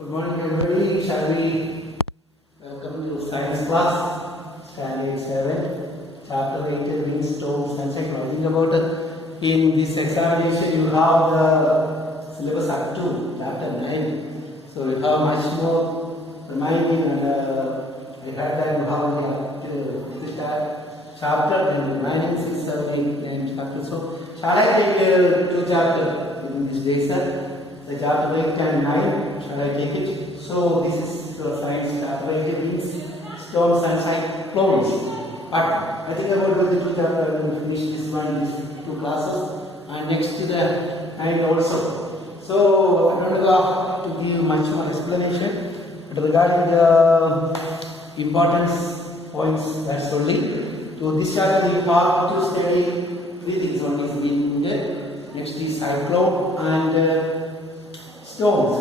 Good morning, everybody. Shall we welcome to science class, standard 7, chapter 8, winds, storms, and cyclones. About in this examination, you have the syllabus up to chapter 9. So you have much more reminding, and I heard that you have up to this chapter and remaining 6, 7, 8, 9 chapters. So shall I take 2 chapters in this day, sir? The chapter 8 and 9, shall I take it? So this is the science chapter 8 means storms and cyclones. But I think about the 2 chapters, I will finish this one, these 2 classes, and next to the 9 also. So I don't have to give much more explanation, but regarding the importance points, that's only. So this chapter we have to study 3 things. One is wind, next is cyclone, and storms.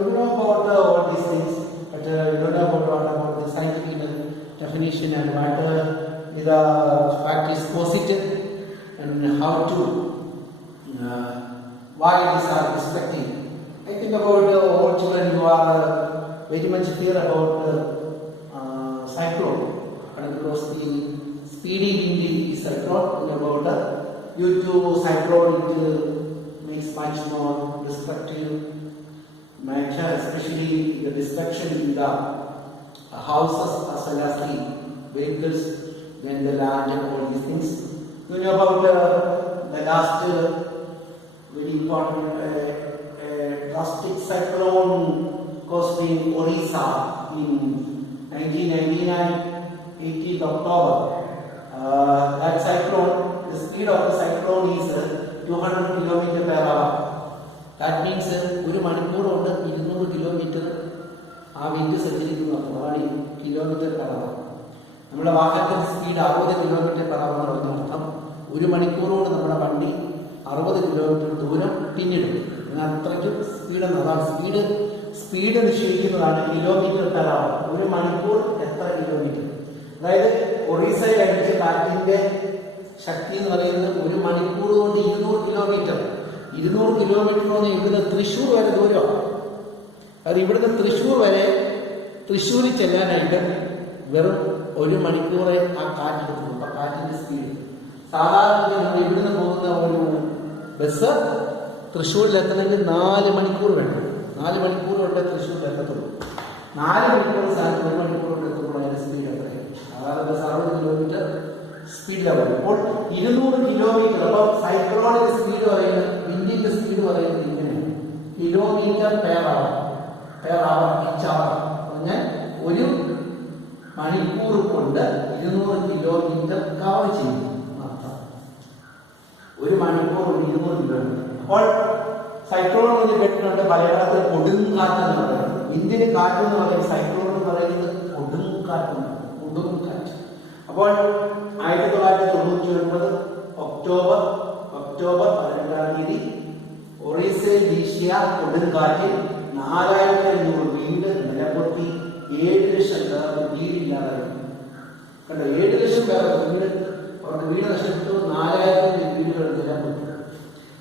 You know about all these things, but you don't know about the scientific definition and what the fact is positive and how to why these are respecting. I think about all children who are very much fear about cyclone, and because the speedy wind is cyclone, about due to cyclone it makes much more destructive nature, especially the destruction in the houses as well as the vehicles, then the land and all these things. You know about the last very important drastic cyclone caused in Orissa in 1999, 18th October. That cyclone, the speed of the cyclone is 200 km per hour. That means ഒരു മണിക്കൂർ കൊണ്ട് 200 kilometre ആ wind സഞ്ചരിക്കുന്നു. അതാണ് kilometre per അവർ. നമ്മുടെ വാഹനത്തിന്റെ speed 60 kilometre per അവർ എന്ന് അർത്ഥം. ഒരു മണിക്കൂർ കൊണ്ട് നമ്മുടെ വണ്ടി 60 കിലോമീറ്റർ ദൂരം പിന്നിടും. അത്രയ്ക്കും സ്പീഡ് എന്നതാണ്. സ്പീഡ് നിശ്ചയിക്കുന്നതാണ് കിലോമീറ്റർ പെർ അവർ. ഒരു മണിക്കൂർ എത്ര കിലോമീറ്റർ. അതായത് ഒറീസയിൽ അടിച്ച കാറ്റിന്റെ ശക്തി എന്ന് പറയുന്നത് ഒരു മണിക്കൂർ കൊണ്ട് 200 കിലോമീറ്റർ. 200 കിലോമീറ്റർ എന്ന് ഇവിടുന്ന് തൃശ്ശൂർ വരെ ദൂരമാണ്. അത് ഇവിടുന്ന് തൃശ്ശൂരിൽ ചെല്ലാനായിട്ട് വെറും 1 മണിക്കൂറെ ആ കാറ്റ് കൊടുക്കും. അപ്പൊ കാറ്റിന്റെ സ്പീഡ് സാധാരണ നമ്മൾ ഇവിടുന്ന് പോകുന്ന ഒരു ബസ് തൃശ്ശൂരിലെത്തണമെങ്കിൽ 4 മണിക്കൂർ വേണം. 4 മണിക്കൂർ കൊണ്ട് തൃശ്ശൂരിലെത്തത്തുള്ളൂ. 4 മണിക്കൂർ സ്ഥാനത്ത് 1 മണിക്കൂർ കൊണ്ട് എത്തുമ്പോൾ അതിന്റെ സ്പീഡ് എത്രയാണ്? സാധാരണ ബസ് 60 കിലോമീറ്റർ സ്പീഡിലാണ്. അപ്പോൾ 200 കിലോമീറ്റർ. അപ്പൊ സൈക്ലോണിന്റെ സ്പീഡ് പറയുന്നത്, വിൻഡിന്റെ സ്പീഡ് പറയുന്നത് ഇങ്ങനെയാണ്: കിലോമീറ്റർ പെർ അവർ, എച്ച് അവർ. പറഞ്ഞാൽ ഒരു മണിക്കൂർ കൊണ്ട് 200 കിലോമീറ്റർ കവർ ചെയ്യും. ഒരു മണിക്കൂർ കൊണ്ട് 200 കിലോമീറ്റർ. അപ്പോൾ സൈക്ലോൺ എന്ന് കേട്ടിട്ടുണ്ട്. മലയാളത്തിൽ കൊടുങ്കാറ്റ് എന്ന് പറയുന്നത്. ഇന്ത്യൻ കാറ്റ് എന്ന് പറയുന്നത് സൈക്ലോൺ എന്ന് പറയുന്നത് കൊടുങ്കാറ്റാണ്. കൊടുങ്കാറ്റ്. അപ്പോൾ 1999 ഒക്ടോബർ 12-ാം തീയതി ഒറീസയിൽ വീശിയ കൊടുങ്കാറ്റിൽ 4500 വീട് നിലപൊത്തി 7 ലക്ഷം പേർക്ക് വീടില്ലാതായി. കണ്ടോ, 7 ലക്ഷം പേർക്ക് അവർക്ക് വീട് നഷ്ടപ്പെട്ടു. 4000 വീടുകൾ നിലപൊത്തി.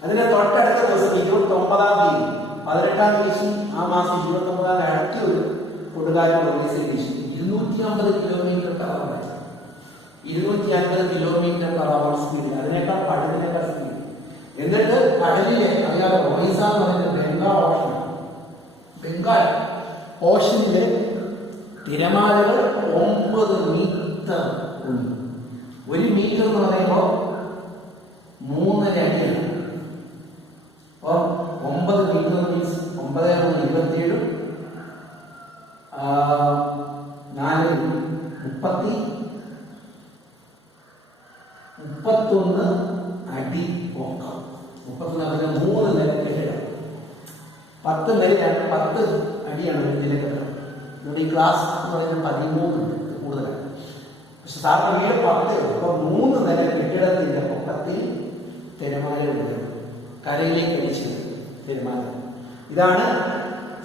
അതിന്റെ തൊട്ടടുത്ത ദിവസം 29-ാം തീയതി 18-ാം തീയതി ആ മാസം 29-ാം തീയതി അടുത്ത ഒരു കൊടുങ്കാറ്റ് ഒറീസയിൽ വീശി 250 കിലോമീറ്റർ പെർ അവർ. 250 കിലോമീറ്റർ പെർ അവർ സ്പീഡ്. അതിനേക്കാൾ കടലിനേക്കാൾ സ്പീഡ്. എന്നിട്ട് കടലിലെ അറിയാതെ ഒറീസ എന്ന് പറയുന്നത് ബംഗാൾ ഓഷനിലെ തിരമാലകൾ 9 മീറ്റർ ഉണ്ട്. 1 മീറ്റർ എന്ന് പറയുമ്പോൾ 3.5 അടിയാണ്. അപ്പോൾ 9 മീറ്റർ മീൻസ് 9 × 27 31 അടി പൊക്കം. 31 3 നില കെട്ടിടം. 10 നിലയാണ്, 10 അടിയാണ് ഒരു നില കെട്ടിടം. നമ്മുടെ ഈ ക്ലാസ് എന്ന് പറയുന്നത് 13 കൂടുതലാണ്. പക്ഷെ സാറിന് വീട് 10. അപ്പൊ 3 നില കെട്ടിടത്തിന്റെ പൊക്കത്തിൽ തിരമാലയുണ്ട്. കരയിലേക്ക് അടിച്ച് തിരമാല. ഇതാണ്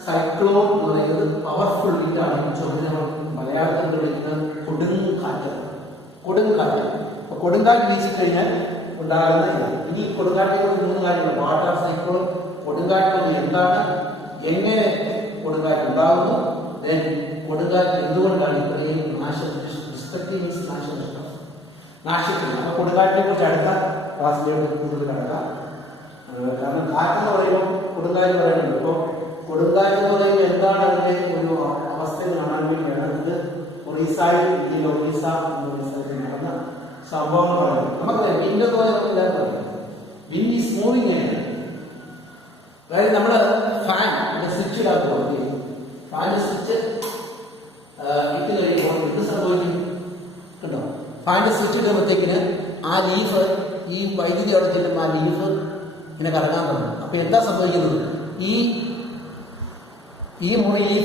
സൈക്ലോൺ എന്ന് പറയുന്നത്. പവർഫുൾ വിൻഡാണ്. മലയാളത്തിൽ വിളിക്കുന്നത് കൊടുങ്കാറ്റ്. അപ്പൊ കൊടുങ്കാറ്റ് വീശിക്കഴിഞ്ഞാൽ ഉണ്ടാകുന്ന ഇനി കൊടുങ്കാറ്റിൽ 3 കാര്യങ്ങൾ: വാട്ടർ സൈക്ലോൺ, കൊടുങ്കാറ്റ് എന്താണ്, എങ്ങനെ കൊടുങ്കാറ്റ് ഉണ്ടാകുന്നു. ദെൻ കൊടുങ്കാറ്റ് എന്തുകൊണ്ടാണ് ഇത്രയും നാശത്തില്ല. അപ്പൊ കൊടുങ്കാറ്റിനെ കുറിച്ച് അടുത്ത ക്ലാസ്സിലേക്ക് കൂടുതൽ കടക്കാം. കാരണം കാറ്റെന്ന് പറയുമ്പോൾ കൊടുങ്കാറ്റ് പറയുന്നുണ്ട്. അപ്പോൾ കൊടുങ്കാറ്റ് എന്ന് പറയുമ്പോൾ എന്താണ് അതിന്റെ ഒരു അവസ്ഥ കാണാൻ വേണ്ടിയാണ് ഇത് ഒറീസയിൽ നടന്ന സംഭവങ്ങൾ പറയുന്നത്. നമുക്കറിയാം വിൻഡ് പോലെ എല്ലാവർക്കും അറിയാം. വിൻഡ് ഈസ് മൂവിങ് എങ്ങനെ, അതായത് നമ്മള് ഫാൻ സ്വിച്ച് ഇടാൻ പോകും. ഫാൻ സ്വിച്ച് ഇട്ട് കഴിയുമ്പോൾ എന്ത് സംഭവിക്കും കേട്ടോ? ഫാൻ്റെ സ്വിച്ച് ഇടുമ്പോഴത്തേക്കിന് ആ ലീഫ്, ഈ വൈദ്യുതി അവിടെ ചെല്ലുമ്പോൾ ആ ലീഫ് ഇങ്ങനെ കറങ്ങാൻ തുടങ്ങും. അപ്പൊ എന്താ സംഭവിക്കുന്നത്? ഈ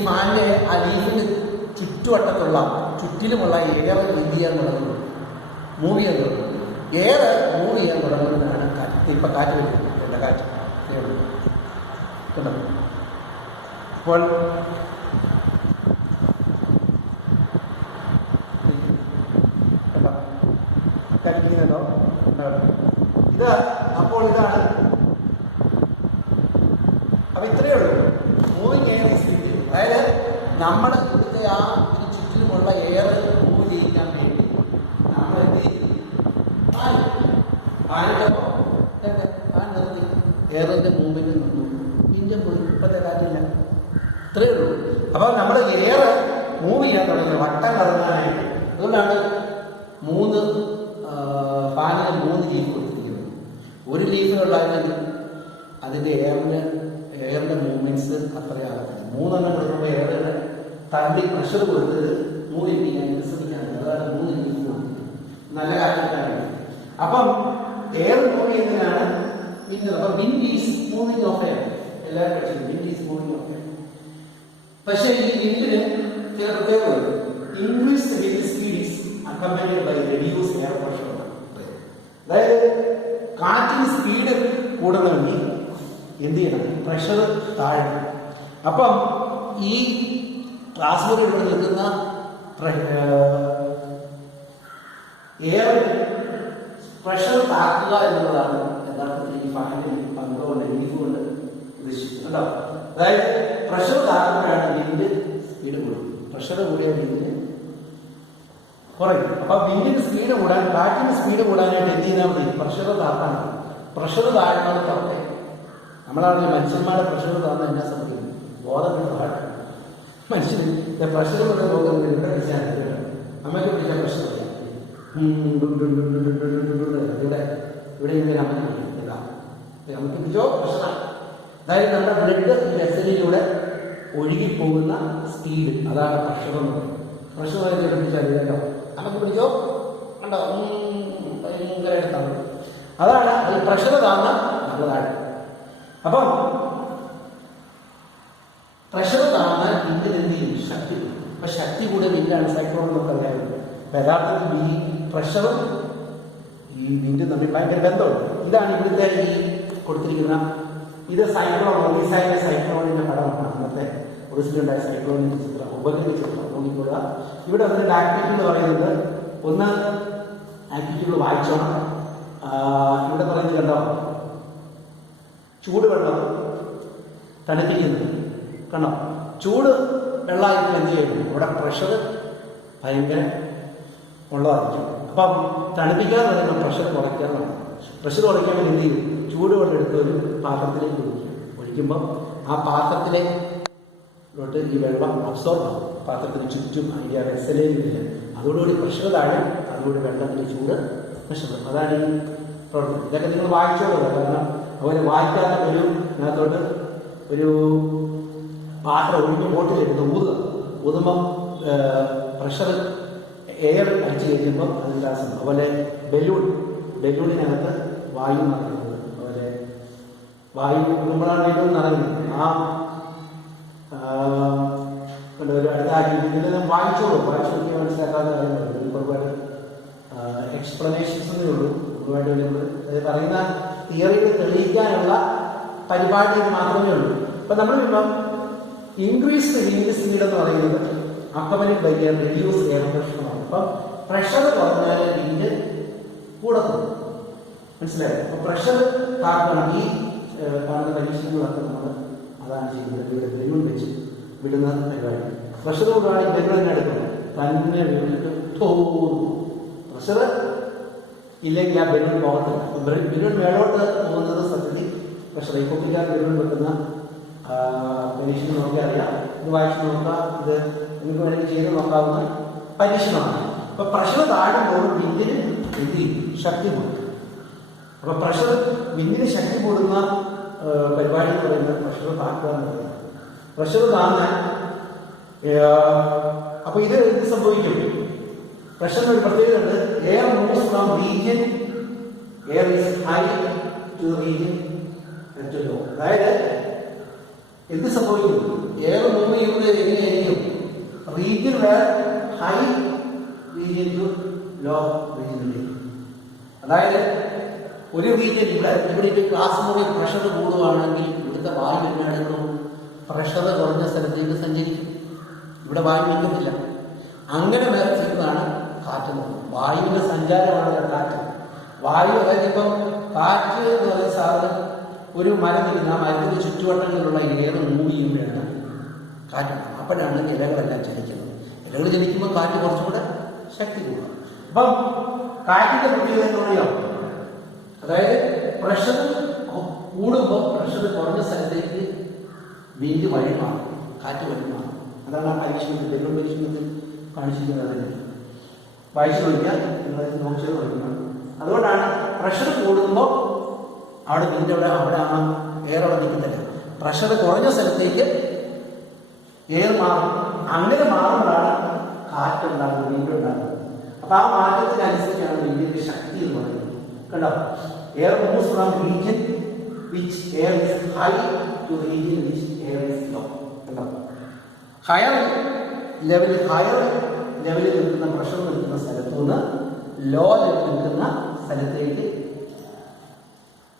ഫാനിലെ ആ ലീഫിന് ചുറ്റിലുമുള്ള എയർ എന്ത് ചെയ്യാൻ തുടങ്ങുന്നു? മൂവ് ചെയ്യാൻ തുടങ്ങും. എയർ മൂവ് ചെയ്യാൻ തുടങ്ങുന്നതാണ് കാറ്റ്. ഇപ്പൊ കാറ്റ് വരുന്നത് എന്താ കാറ്റ് കേട്ടോ? അപ്പോൾ ോ ഇത് അപ്പോൾ ഇതാണ്. അപ്പൊ ഇത്രയേ ഉള്ളൂ മൂവിങ് എയർ സ്പീഡ്. അതായത് നമ്മൾ ഇവിടുത്തെ ആ ഒരു ചുറ്റിലുമുള്ള എയർ മൂവ് ചെയ്യിക്കാൻ വേണ്ടി നമ്മൾ എന്ത് ചെയ്യും? ഫാൻ നിർത്തി എയറിന്റെ മൂവിൽ നിന്നു. ഇന്ത്യൻ പോയി ഇപ്പോഴത്തെ കാറ്റില്ല. ഇത്രയേ ഉള്ളൂ. അപ്പൊ നമ്മൾ എയർ മൂവ് ചെയ്യാൻ തുടങ്ങി വട്ടം കറങ്ങാനായിട്ട്. അതുകൊണ്ടാണ് ഫാനിന് 3 ലീഫ് കൊടുത്തിരിക്കുന്നത്. ഒരു ലീഫിലുണ്ടായിരുന്നെങ്കിൽ അതിന്റെ എയറിന്റെ മൂവ്മെന്റ്സ് അത്രയാകട്ടെ. 3 കൊടുക്കുമ്പോൾ എയറിന് തള്ളി പ്രഷർ കൊടുത്തത് മൂവ് ചെയ്യാൻ വികസിപ്പിക്കാനുണ്ട്. അതാണ് 3 ലീഫ് കൊടുത്തത്. നല്ല കാറ്റാണ്. അപ്പം എയർ മൂവ് ചെയ്യുന്നതിനാണ് വിൻഡ്. അപ്പൊ wind is moving of air. എല്ലാവരും പഠിച്ചു wind is moving of air. പക്ഷേ ഈ വിൻഡിന് ചില പ്രത്യേകതയുണ്ട്. Increase wind speed is accompanied by reduced air pressure. അതായത് കാറ്റിന് സ്പീഡ് കൂടണമെങ്കിൽ എന്ത് ചെയ്യണം? പ്രഷർ താഴണം. അപ്പം ഈ ട്രാൻസ്ഫർ ഇവിടെ നിൽക്കുന്ന എയർ പ്രഷർ താക്കുക എന്നുള്ളതാണ് യഥാർത്ഥത്തിൽ ഈ ഫാനിൽ പങ്കുകൊണ്ട് ലീഫ് കൊണ്ട് ഉദ്ദേശിക്കുന്നത്. അതായത് പ്രഷർ താക്കുമ്പോഴാണ് വിൻഡ് സ്പീഡ് കൂടും. പ്രഷർ കൂടിയ വിൻഡിന് കുറയും. അപ്പൊ വിൻഡിന് സ്പീഡ് കൂടാൻ, കാറ്റിന് സ്പീഡ് കൂടാനായിട്ട് എന്ത് ചെയ്താൽ മതി? പ്രഷർ താഴ്ത്തണം. പ്രഷർ താഴ്ന്നത് പുറത്തെ നമ്മളാണെങ്കിൽ മനുഷ്യന്മാരുടെ പ്രഷർ താഴ്ന്ന എന്നാ സംഭവിക്കും? ബോധത്തിന് താഴ്ത്തണം. മനുഷ്യന് പ്രഷർ കൊണ്ട് നോക്കുന്നത് ഇവിടെ പിടിച്ചാൽ അമ്മയ്ക്ക് പിടിച്ചാൽ പ്രഷർ പറയാം. ഇവിടെ അമ്മയ്ക്ക് പിടിക്കില്ല. നമുക്ക് പിടിച്ചോ പ്രഷറാണ്. അതായത് നമ്മുടെ ബ്ലഡ് വെസലിലൂടെ ഒഴുകിപ്പോകുന്ന സ്പീഡ്, അതാണ് പ്രഷർ എന്ന് പറയുന്നത്. പ്രഷർ പിടിച്ചാൽ കേട്ടോ നമുക്ക് പിടിച്ചോ കണ്ടോ ഭയങ്കരമായിട്ട് തന്നു. അതാണ് ഈ പ്രഷർ താഴ്ന്ന നല്ലതാണ്. അപ്പം പ്രഷർ താഴ്ന്നാൽ വിൻഡിന് എന്ത് ചെയ്യും? ശക്തി കൂടും. അപ്പൊ ശക്തി കൂടെ വിൻഡാണ് സൈക്ലോൺ എന്നൊക്കെ അറിയാറുണ്ട്. യഥാർത്ഥത്തിൽ ഈ പ്രഷറും ഈ വിൻഡും തമ്മിൽ ഭയങ്കര ബന്ധമുണ്ട്. ഇതാണ് ഇവിടുത്തെ ഈ കൊടുത്തിരിക്കുന്ന ഇത് സൈക്ലോൺ. ഒറീസയിലെ സൈക്ലോണിന്റെ പടമാണ്. അന്നത്തെ ഒറീസയിലുണ്ടായ സൈക്ലോണിന്റെ ചിത്രം, ഉപഗ്രഹ ചിത്രം നോക്കിക്കൊള്ളുക. ഇവിടെ അതിന്റെ ആക്ടിവിറ്റി എന്ന് പറയുന്നത്, ഒന്ന് ആക്ടിവിറ്റികൾ വായിച്ചോണം. ഇവിടെ പറയുന്നത് കണ്ടോ? ചൂടുവെള്ളം തണുപ്പിക്കുന്നത് കണ്ടോ? ചൂട് വെള്ളമായിട്ട് എന്ത് ചെയ്യുന്നു? ഇവിടെ പ്രഷർ ഭയങ്കര ഉള്ളതായിരിക്കും. അപ്പം തണുപ്പിക്കാൻ പറയുമ്പോൾ പ്രഷർ കുറയ്ക്കാൻ വേണം. പ്രഷർ കുറയ്ക്കാൻ വേണ്ടി എന്ത് ചെയ്യും? ചൂടുവെള്ളം എടുത്ത് ഒരു പാത്രത്തിലേക്ക് ഒഴിക്കുമ്പോൾ ആ പാത്രത്തിലോട്ട് ഈ വെള്ളം അബ്സോർബ് ആകും. പാത്രത്തിന് ചുറ്റും അതിൻ്റെ വെസലേലില്ല. അതോടുകൂടി പ്രഷർ താഴും. അതോടുകൂടി വെള്ളത്തിൻ്റെ ചൂട് നഷ്ടപ്പെടും. അതാണ് ഈ പ്രവർത്തനം. ഇതൊക്കെ നിങ്ങൾ വായിച്ചോളൂ. കാരണം അതുപോലെ വായിക്കാത്ത ഇതിനകത്തോട്ട് ഒരു പാത്രം ഒഴിഞ്ഞ ബോട്ടിലെടുത്ത് ഊതുമ്പം പ്രഷർ എയർ അടിച്ചു കഴിയുമ്പോൾ അതിൻ്റെ അതുപോലെ ബലൂണിനകത്ത് വായു നിറയുന്നത്. അതുപോലെ വായു ഊതുമ്പോഴാണ് ബലൂൺ നിറയുന്നത്. ഒരു അടുത്ത ആക്ടിവിറ്റി വായിച്ചു നോക്കിയാൽ മനസ്സിലാക്കാതെ കാര്യങ്ങളുണ്ട്. ഒരുപാട് എക്സ്പ്ലനേഷൻസേ ഉള്ളൂ. ഒരുപാട് അത് പറയുന്ന തിയറികൾ തെളിയിക്കാനുള്ള പരിപാടി മാത്രമേ ഉള്ളൂ. അപ്പൊ നമ്മൾ ഇൻക്രീസ്ഡ് വിൻഡ് സ്പീഡ് എന്ന് പറയുന്നത് അക്കമനിഡ് ബൈ റെഡ്യൂസ് എയർ പ്രഷറാണ്. അപ്പം പ്രഷർ കുറഞ്ഞാൽ വിൻഡ് കൂടത്തുള്ളൂ. മനസ്സിലായോ? അപ്പൊ പ്രഷർ താക്കണം. ഈ കാണുന്ന പരീക്ഷണങ്ങളൊക്കെ നമ്മൾ അതാണ് ചെയ്യുന്നത്. ഇവിടെ ബലൂൺ വെച്ച് വിടുന്ന പരിപാടി. പ്രഷർ കൂടുകയാണെങ്കിൽ ബലൂൺ തന്നെ എടുക്കണം, തന്നെ വീണിട്ട് തോന്നും. പ്രഷർ ഇല്ലെങ്കിൽ ആ ബലൂൺ പോകത്തില്ല. ബലൂൺ മേളോട്ട് പോകുന്നത് സത്യത്തിൽ പ്രഷർ. ഇപ്പൊപ്പിക്കാൻ ബലൂൺ വെക്കുന്ന പരീക്ഷണം നോക്കി അറിയാം. ഇത് വായിച്ച് നോക്കാം, ഇത് നിങ്ങൾക്ക് വേണമെങ്കിൽ ചെയ്ത് നോക്കാവുന്ന പരീക്ഷണമാണ്. അപ്പൊ പ്രഷർ താഴുമ്പോൾ വിന്ദിന് എന്ത് ചെയ്യും? ശക്തി കൂടും. അപ്പൊ പ്രഷർ വിന്ദിന് ശക്തി കൂടുന്ന പരിപാടി എന്ന് പറയുന്നത് പ്രഷർ താക്കുക എന്ന് പറയുന്നത്. പ്രഷർ താങ്ങാൻ അപ്പൊ ഇത് എന്ത് സംഭവിക്കും? പ്രഷറിന് ഒരു പ്രത്യേകത ഉണ്ട്. Air moves from region, air is high to region to low. അതായത് എന്ത് സംഭവിക്കും? എയർ മൂവ് ചെയ്യുന്നത് എങ്ങനെയായിരിക്കും? Region where high region to low റീജിയനിലേക്ക്. അതായത് ഒരു റീജിയൻ ഇവിടെ ക്ലാസ് മുറിയിൽ പ്രഷർ കൂടുകയാണെങ്കിൽ ഇവിടുത്തെ വായു എന്നാണെന്നും പ്രഷർ കുറഞ്ഞ സ്ഥലത്തേക്ക് സഞ്ചരിക്കും. ഇവിടെ വായു നീങ്ങുന്നില്ല. അങ്ങനെ ചെയ്യുന്നതാണ് കാറ്റ്. വായുവിന്റെ സഞ്ചാരമാണ് കാറ്റ്. വായു അതായത് ഇപ്പം കാറ്റ് എന്ന് പറയുന്ന സാധനം ഒരു മരം നിൽക്കുന്ന ആ മരത്തിന്റെ ചുറ്റുവട്ടങ്ങളിലുള്ള എയർ മൂവ് ചെയ്യുമ്പോഴാണ് കാറ്റ്. അപ്പോഴാണ് ഇലകളെല്ലാം ചലിക്കുന്നത്. ഇലകൾ ചലിക്കുമ്പോൾ കാറ്റ് കുറച്ചുകൂടെ ശക്തി കൂടുക. അപ്പം കാറ്റിന്റെ പ്രത്യേകത എന്ന് പറയാം, അതായത് പ്രഷർ കൂടുമ്പോൾ പ്രഷർ കുറഞ്ഞ സ്ഥലത്തേക്ക് വിൻഡ് വഴി മാറും, കാറ്റ് വഴി മാറും. അതാണ് ആ പരീക്ഷണത്തിൽ ബലൂൺ പരീക്ഷണത്തിൽ കാണിച്ചിരിക്കുന്നത്. വായിച്ചു നോക്കിയാൽ നിങ്ങൾ നോക്കിയത് പഠിക്കണം. അതുകൊണ്ടാണ് പ്രഷർ കൂടുമ്പോൾ അവിടെ വിൻഡ് അവിടെ ആ എയർ അവിടെ നിൽക്കുന്നില്ല. പ്രഷർ കുറഞ്ഞ സ്ഥലത്തേക്ക് എയർ മാറും. അങ്ങനെ മാറുമ്പോഴാണ് കാറ്റുണ്ടാകുന്നത്, വിൻഡ് ഉണ്ടാകുന്നത്. അപ്പൊ ആ മാറ്റത്തിനനുസരിച്ചാണ് വിൻഡിന്റെ ശക്തി എന്ന് പറയുന്നത്. കണ്ടോ? Air moves from region which air is high to region which air is low. കണ്ടോ? ഹയർ ലെവലിൽ നിൽക്കുന്ന പ്രഷർ നിൽക്കുന്ന സ്ഥലത്തു നിന്ന് ലോ ലെവലിൽ നിൽക്കുന്ന സ്ഥലത്തേക്ക്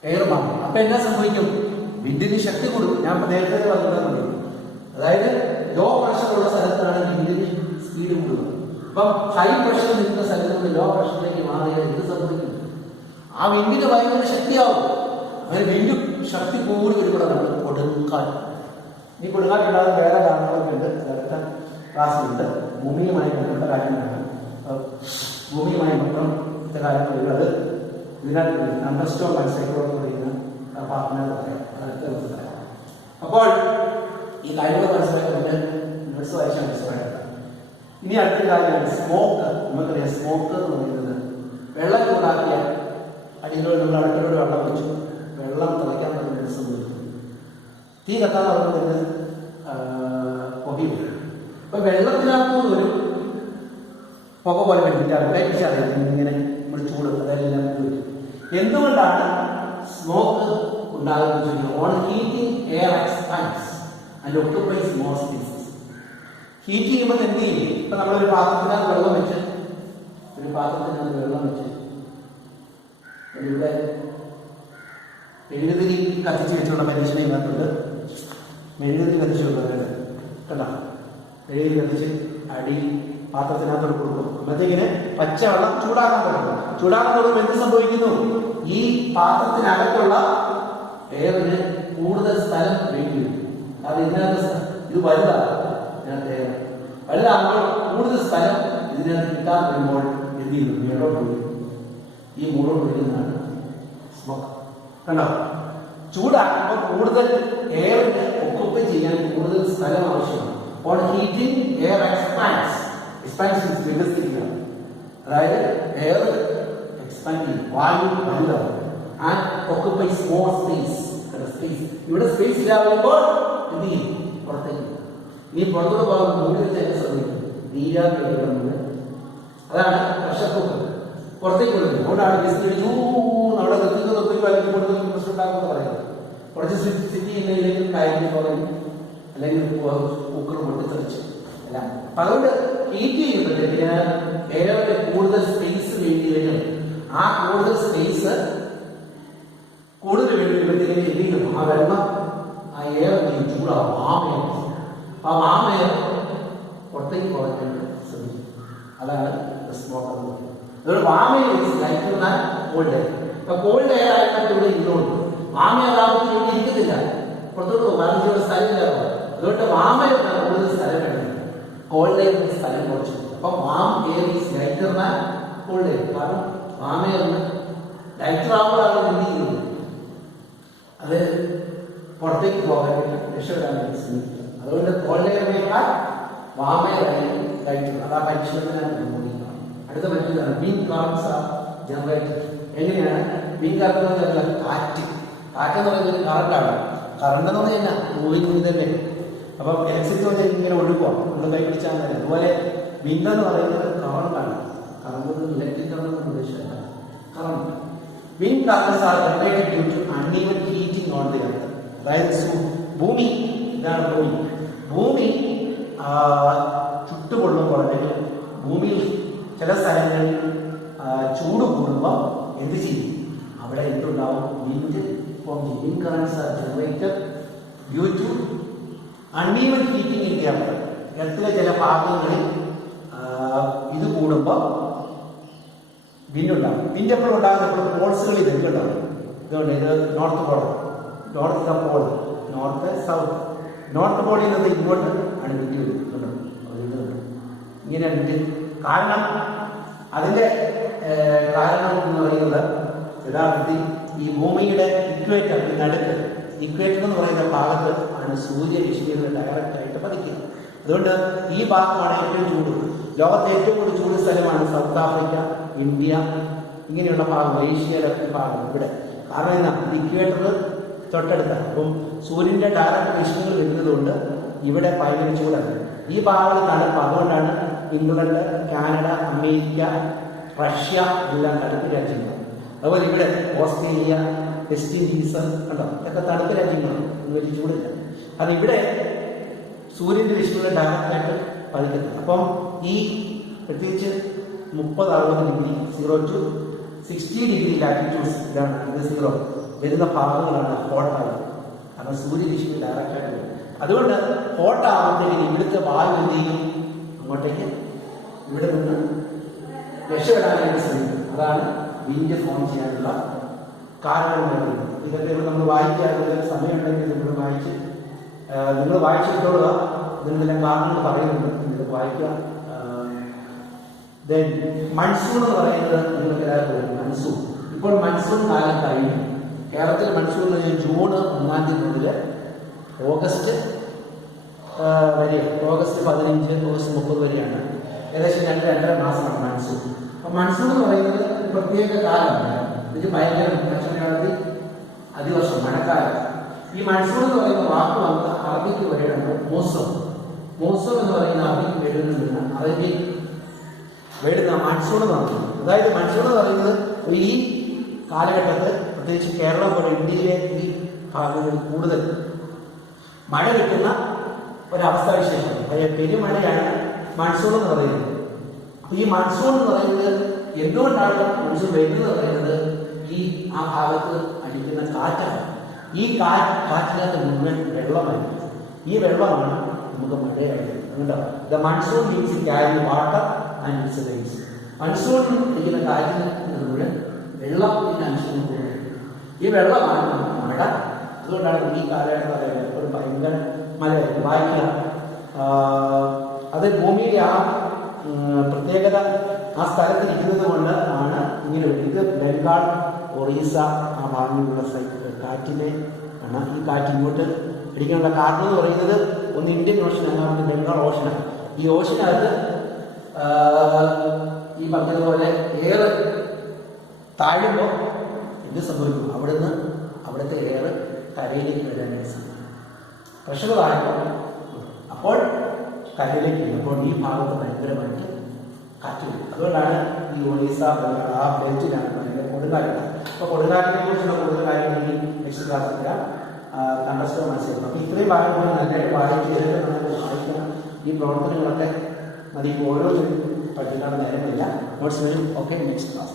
എയർ മാറും. അപ്പൊ എന്നാ സംഭവിക്കും? വിൻഡിന് ശക്തി കൊടുക്കും. ഞാൻ നേരത്തെ പറഞ്ഞിട്ടുണ്ട്. അതായത് ലോ പ്രഷർ ഉള്ള സ്ഥലത്താണ് വിൻഡിന് സ്പീഡ് കൂടുന്നത്. അപ്പം ഹൈ പ്രഷർ നിൽക്കുന്ന സ്ഥലത്ത് നിന്ന് ലോ പ്രഷറിലേക്ക് മാറിയാൽ എന്ത് സംഭവിക്കും? ആ വിൻഡിന്റെ ഭയങ്കര ശക്തിയാവും. അങ്ങനെ വിൻഡ് ശക്തി കൂടി വരുമ്പോഴാണ് കൊടുങ്കാറ്റ്. ഈ കൊടുങ്കാറ്റുണ്ടാകുന്ന വേറെ കാരണങ്ങളൊക്കെ ഉണ്ട്, അടുത്ത ക്ലാസ്സിലുണ്ട്. ഭൂമിയുമായി ബന്ധപ്പെട്ട കാര്യങ്ങളാണ്. ഭൂമിയുമായി ബന്ധപ്പെട്ട കാര്യങ്ങൾ അത് ഇതിനകത്ത് അണ്ടർസ്റ്റോൺ മനസ്സിലാക്കോ എന്ന് പറയുന്ന പാർട്ട്നർ പറയാം. അടുത്ത പറയാം. അപ്പോൾ ഈ കാര്യങ്ങൾ മനസ്സിലാക്കുന്നത് നോട്ട്സ് വായിച്ചാൽ മനസ്സിലാക്കാം. ഇനി അടുത്ത കാര്യമാണ് സ്മോക്ക്. നമുക്കറിയാം സ്മോക്ക് എന്ന് പറയുന്നത് വെള്ളം ചൂടാക്കിയ അടിയിലൂടെ നമ്മൾ അടുക്കളോട് വെള്ളം വെച്ചു, വെള്ളം തിളയ്ക്കാൻ പറ്റുന്ന സംഭവിക്കും. തീ കത്താൻ പറയുന്നത് പുകയും. അപ്പൊ വെള്ളത്തിനകത്ത് ഒരു പുക പോലെ പറ്റില്ല. അറിയാം ഇങ്ങനെ നമ്മൾ ചൂട് അതെല്ലാം വരും. എന്തുകൊണ്ടാണ് സ്മോക്ക് ഉണ്ടാകുന്നത്? On heating air expands and occupies more spaces. Heat ചെയ്യുമ്പോൾ എന്ത് ചെയ്യും? ഇപ്പൊ നമ്മളൊരു പാത്രത്തിനകത്ത് വെള്ളം വെച്ച് ഇവിടെ മെഴുകുതിരി കത്തിച്ച് വെച്ചുള്ള പരീക്ഷണം ഇതിനകത്തുണ്ട്. മെഴുകുതിരി കത്തിച്ച് വെക്കുന്നത് കണ്ട, മെഴുകുതിരി കത്തിച്ച് അടി പാത്രത്തിനകത്തോട് കൊടുക്കും. അപ്പോഴത്തേക്കിന് പച്ചവെള്ളം ചൂടാക്കാൻ തുടങ്ങും. ചൂടാക്കാൻ തുടങ്ങുമ്പോൾ എന്ത് സംഭവിക്കുന്നു? ഈ പാത്രത്തിനകത്തുള്ള എയറിന് കൂടുതൽ സ്ഥലം വേണ്ടി വരും. അത് ഇതിനകത്ത് ഇത് വലുതാണ്. ഇതിനകത്ത് എയർ വലുതാകുമ്പോൾ കൂടുതൽ സ്ഥലം ഇതിനകത്ത് കിട്ടാൻ വരുമ്പോൾ എന്ത് ചെയ്യുന്നു? മേളോട്ട് വരും. ഈ മൂടോട്ട് വരുന്നതാണ് സ്മോക്ക്. കണ്ടോ? ചൂടാക്കുമ്പോൾ കൂടുതൽ എയറിന് ഒക്കുപ്പൈ ചെയ്യാൻ കൂടുതൽ സ്ഥലം ആവശ്യമാണ്. ഓൺ ഹീറ്റിംഗ് എയർ എക്സ്പാൻഷൻ വികസിപ്പിക്കുക. അതായത് എയർ എക്സ്പാൻഡ് ചെയ്യും, വായു വലുതാവും. And occupies more space. ഇവിടെ സ്പേസ് ഇല്ലാവുമ്പോൾ എന്ത് ചെയ്യും? പുറത്തേക്ക്. ഈ പുറത്തോട്ട് പോകുന്ന മൂല്യത്തെ ശ്രദ്ധിക്കും. നീരാക്കി എടുക്കുന്നത് അതാണ് പ്രഷർ കുക്കർ. പുറത്തേക്ക് കൊടുക്കും. അതുകൊണ്ടാണ് ബിസ്കറ്റ് അവിടെ നിർത്തുന്നത് ഒത്തിരി വലിയ കൊടുക്കുന്ന പ്രശ്നം ഉണ്ടാകുമെന്ന് പറയുന്നത്. കുറച്ച് സിറ്റി ചെയ്യുന്നതിലേക്ക് കയറ്റി കുറയും, അല്ലെങ്കിൽ കുക്കർ പൊട്ടിത്തെറിച്ച് എല്ലാം. അപ്പൊ അതുകൊണ്ട് ഹീറ്റ് ചെയ്യുമ്പോഴത്തേക്കിന് എയറിന്റെ കൂടുതൽ സ്പേസ് വേണ്ടി വരും. ആ കൂടുതൽ സ്പേസ് കൂടുതൽ വേണ്ടി വരുമ്പോഴത്തേക്ക് എന്ത് ചെയ്യും? ആ വെള്ളം ആ എയർ ചൂടാവും. ആമയാണ്. ആ ആമയെ പുറത്തേക്ക് പോകാൻ ശ്രമിക്കും. അതാണ് സ്മോക്ക് എന്ന് പറയുന്നത്. അതുകൊണ്ട് വാമയിൽ ലൈക്കുന്ന കോൾഡ് എയർ. അപ്പൊ കോൾഡ് എയർ ആയിട്ട് ഇവിടെ ഇരുന്നോളൂ. വാമ അതാവുമ്പോൾ ഇവിടെ ഇരിക്കത്തില്ല, പുറത്തോട്ട് പോകും. കാരണം ഇവിടെ സ്ഥലമില്ലാതെ അതുകൊണ്ട് വാമയൊക്കെ കൂടുതൽ സ്ഥലം വേണം. കോൾഡ് എയറിന് സ്ഥലം കുറച്ചു. അപ്പൊ warm air is lighter than called air. കാരണം വാം എയറിന് ലൈറ്റർ ആകുമ്പോഴാണ് എന്ത് ചെയ്യുന്നത്, അത് പുറത്തേക്ക് പോകാൻ രക്ഷപ്പെടാൻ വേണ്ടി ശ്രമിക്കുക. അതുകൊണ്ട് കോൾഡ് എയറിനേക്കാൾ വാം എയർ ആയിരിക്കും ലൈറ്റർ. അത് ആ പരിശോധന മൂടിക്കണം. അടുത്ത പറ്റുന്നതാണ് വിൻഡ് കറന്റ്സ് ആർ ജനറേറ്റഡ്. എങ്ങനെയാണ് വിൻഡ് കറന്റ് എന്ന് പറഞ്ഞാൽ കാറ്റ്. കാറ്റെന്ന് പറയുന്നത് ഒരു കറണ്ടാണ്. കറണ്ട് എന്ന് പറഞ്ഞു കഴിഞ്ഞാൽ മൂവിങ് ഇതല്ലേ. അപ്പം ഇലക്ട്രിസിറ്റി വെച്ചാൽ ഇങ്ങനെ ഒഴുകുക, നമ്മൾ കൈ പിടിച്ചാൽ മതി. അതുപോലെ വിൻഡ് എന്ന് പറയുന്നത് കറണ്ടാണ്. കറണ്ട് ഇലക്ട്രിക് കറണ്ട് ഉദ്ദേശിച്ചല്ല, current. Wind currents are generated due to uneven heating on the earth. അതായത് ഭൂമി, ഇതാണ് ഭൂമി ചുട്ടുകൊള്ളുമ്പോൾ അല്ലെങ്കിൽ ഭൂമിയിൽ ചില സ്ഥലങ്ങളിൽ ചൂട് കൂടുമ്പോൾ എന്ത് ചെയ്യും, അവിടെ എന്തുണ്ടാവും, വിൻഡ് ഫോം ചെയ്യും. Wind currents are generated due to uneven heating in the earth. എർത്തിലെ ചില ഭാഗങ്ങളിൽ ഇത് കൂടുമ്പോൾ വിൻഡ് ഉണ്ടാകും. വിൻഡ് എപ്പോഴും ഉണ്ടാകുന്ന പോൾസുകളിൽ ഇതൊക്കെ ഉണ്ടാകും. ഇതുകൊണ്ട് ഇത് north pole, north pole, north south. North പോളിൽ നിന്ന് ഇങ്ങോട്ട് ആണ് വിൻഡ് വരുന്നത്. ഇങ്ങനെ വിൻഡ് കാരണം അതിന്റെ കാരണം എന്ന് പറയുന്നത് യഥാർത്ഥത്തിൽ ഈ ഭൂമിയുടെ ഇക്വേറ്റർ, നടുക്ക് ഇക്വേറ്റർ എന്ന് പറയുന്ന ഭാഗത്ത് ആണ് സൂര്യരശ്മികൾ ഡയറക്റ്റ് ആയിട്ട് പതിക്കുന്നത്. അതുകൊണ്ട് ഈ ഭാഗമാണ് ഏറ്റവും ചൂട്. ലോകത്തെ ഏറ്റവും കൂടുതൽ ചൂട് സ്ഥലമാണ് സൗത്ത് ആഫ്രിക്ക, ഇന്ത്യ, ഇങ്ങനെയുള്ള ഭാഗം, ഏഷ്യയിലെ ഭാഗം ഇവിടെ. കാരണം എന്താ, ഇക്വേറ്റർ തൊട്ടടുത്താണ്. അപ്പം സൂര്യന്റെ ഡയറക്റ്റ് രശ്മികൾ വരുന്നതുകൊണ്ട് ഇവിടെ ഭയങ്കര ചൂടാണ്. ഈ ഭാഗങ്ങൾ തണുപ്പ്. അതുകൊണ്ടാണ് ഇംഗ്ലണ്ട്, കാനഡ, അമേരിക്ക, റഷ്യ എല്ലാം തണുപ്പ് രാജ്യങ്ങൾ. അതുപോലെ ഇവിടെ ഓസ്ട്രേലിയ, വെസ്റ്റ് ഇൻഡീസ് കണ്ടോ, ഇതൊക്കെ തണുപ്പ് രാജ്യങ്ങളാണ്, വലിയ ചൂടില്ല. അത് ഇവിടെ സൂര്യന്റെ രശ്മികൾ ഡയറക്റ്റായിട്ട് പതിക്കുന്നത്. അപ്പം ഈ പ്രത്യേകിച്ച് 30-60 ഡിഗ്രി 0 to 60 ഡിഗ്രി ലാറ്റിറ്റ്യൂഡ്സ്, ഇതാണ് ഇത് 0 വരുന്ന ഭാഗങ്ങളാണ് ഹോട്ടാകുന്നത്. കാരണം സൂര്യരശ്മി ഡയറക്റ്റായിട്ട് വരും. അതുകൊണ്ട് ഹോട്ടാകുമ്പോഴത്തേക്കും ഇവിടുത്തെ വായു എന്ത് ചെയ്യും, അങ്ങോട്ടേക്ക് ഇവിടെ നിന്ന് രക്ഷപ്പെടാനായിട്ട് ശ്രമിക്കും. അതാണ് വിൻഡ് ഫോം ചെയ്യാനുള്ള കാരണങ്ങൾ. ഇതൊക്കെ നമ്മൾ വായിക്കാറുള്ള സമയമുണ്ടെങ്കിൽ നിങ്ങൾ വായിച്ചിട്ടുള്ള ഇതിനെല്ലാം കാരണങ്ങൾ പറയുന്നുണ്ട്, നിങ്ങൾ വായിക്കുക. ദെൻ മൺസൂൺ എന്ന് പറയുന്നത് നിങ്ങൾക്ക് എല്ലാവർക്കും മൺസൂൺ. ഇപ്പോൾ മൺസൂൺ കാലം കഴിഞ്ഞു. കേരളത്തിൽ മൺസൂൺ എന്ന് പറഞ്ഞാൽ ജൂൺ 1 മുതൽ ഓഗസ്റ്റ് വരെ, ഓഗസ്റ്റ് 15, ഓഗസ്റ്റ് 30 വരെയാണ്. ഏകദേശം 2-2.5 മാസമാണ് മൺസൂൺ. അപ്പം മൺസൂൺ എന്ന് പറയുന്നത് ഒരു പ്രത്യേക കാലമാണ്. ഇത് ഭയങ്കര മനുഷ്യകാലത്ത് അതിവർഷം, മഴക്കാലം. ഈ മൺസൂൺ എന്ന് പറയുന്ന വാക്ക് വന്ന് അറബിക്ക് വരെയാണ് മോസം. മോസം എന്ന് പറയുന്ന അറബിക്ക് വരുന്നതിന് അറബി വരുന്ന മൺസൂൺ എന്ന് പറയുന്നത്. അതായത് മൺസൂൺ എന്ന് പറയുന്നത് ഈ കാലഘട്ടത്തിൽ പ്രത്യേകിച്ച് കേരളം പോലെ ഇന്ത്യയിലെ ഈ ഭാഗങ്ങളിൽ കൂടുതൽ മഴ കിട്ടുന്ന ഒരവസ്ഥാവിശേഷമാണ്. പെരുമഴയാണ് മൺസൂൺ എന്ന് പറയുന്നത്. അപ്പൊ ഈ മൺസൂൺ എന്ന് പറയുന്നത് എന്തുകൊണ്ടാണ് മൺസൂൺ വരുന്നത് പറയുന്നത്, ഈ ആ ഭാഗത്ത് അടിക്കുന്ന കാറ്റാണ്. ഈ കാറ്റിനകത്ത് മുഴുവൻ വെള്ളമായിരിക്കും. ഈ വെള്ളമാണ് നമുക്ക് മഴയായിട്ട്. അതുകൊണ്ടാണ് the monsoon means carry water and it's rains. Monsoon ഇരിക്കുന്ന കാറ്റിന് മുഴുവൻ വെള്ളം അനുസരിച്ച് പോകുന്നത്. ഈ വെള്ളമാണ് മഴ. അതുകൊണ്ടാണ് ഈ കാലഘട്ടം പറയുന്നത് ഒരു ഭയങ്കര മഴയായിരിക്കും. വായിക്കുക, അത് ഭൂമിയുടെ ആ പ്രത്യേകത ആ സ്ഥലത്തിരിക്കുന്നത് കൊണ്ട് ആണ് ഇങ്ങനെ വരുന്നത്. ഇത് ബംഗാൾ, ഒറീസ ആ ഭാഗങ്ങളിലുള്ള കാറ്റിനെ ആണ്. ഈ കാറ്റ് ഇങ്ങോട്ട് അടിക്കാനുള്ള കാരണം എന്ന് പറയുന്നത് ഒന്ന് ഇന്ത്യൻ ഓഷനാണ്, മറ്റേ ബംഗാൾ ഓഷനാണ്. ഈ ഓഷനകത്ത് ഈ പറഞ്ഞതുപോലെ എയർ താഴുമ്പോൾ എന്ത് സംഭവിക്കും, അവിടുത്തെ എയർ കരയിലേക്ക് വരാനായി സാധിക്കും. പ്രഷർ താഴുമ്പോൾ അപ്പോൾ കരയിലേക്ക് വരും. അപ്പോൾ ഈ ഭാഗത്ത് ഭയങ്കരമായിട്ട് കാറ്റ് വരും. അതുകൊണ്ടാണ് ഈ ഒറീസ, ബംഗാൾ ആ ബെൽറ്റിലാണ് ഭയങ്കര കൊടുങ്കാറ്റ്. അപ്പോൾ കൊടുങ്കാറ്റിനെ കുറിച്ചുള്ള കൂടുതൽ കാര്യങ്ങൾ നെക്സ്റ്റ് ക്ലാസ്സിൽ കണ്ടസ്റ്റ് മനസ്സിലാക്കണം. അപ്പോൾ ഇത്രയും ഭാഗങ്ങൾ നല്ലതായിട്ട് വായിക്കണം. ഈ പ്രവർത്തനങ്ങളൊക്കെ മതി. ഓരോരുത്തരും പഠിക്കാൻ നേരമില്ല. നോട്ട്സ് വരും. Okay, next class.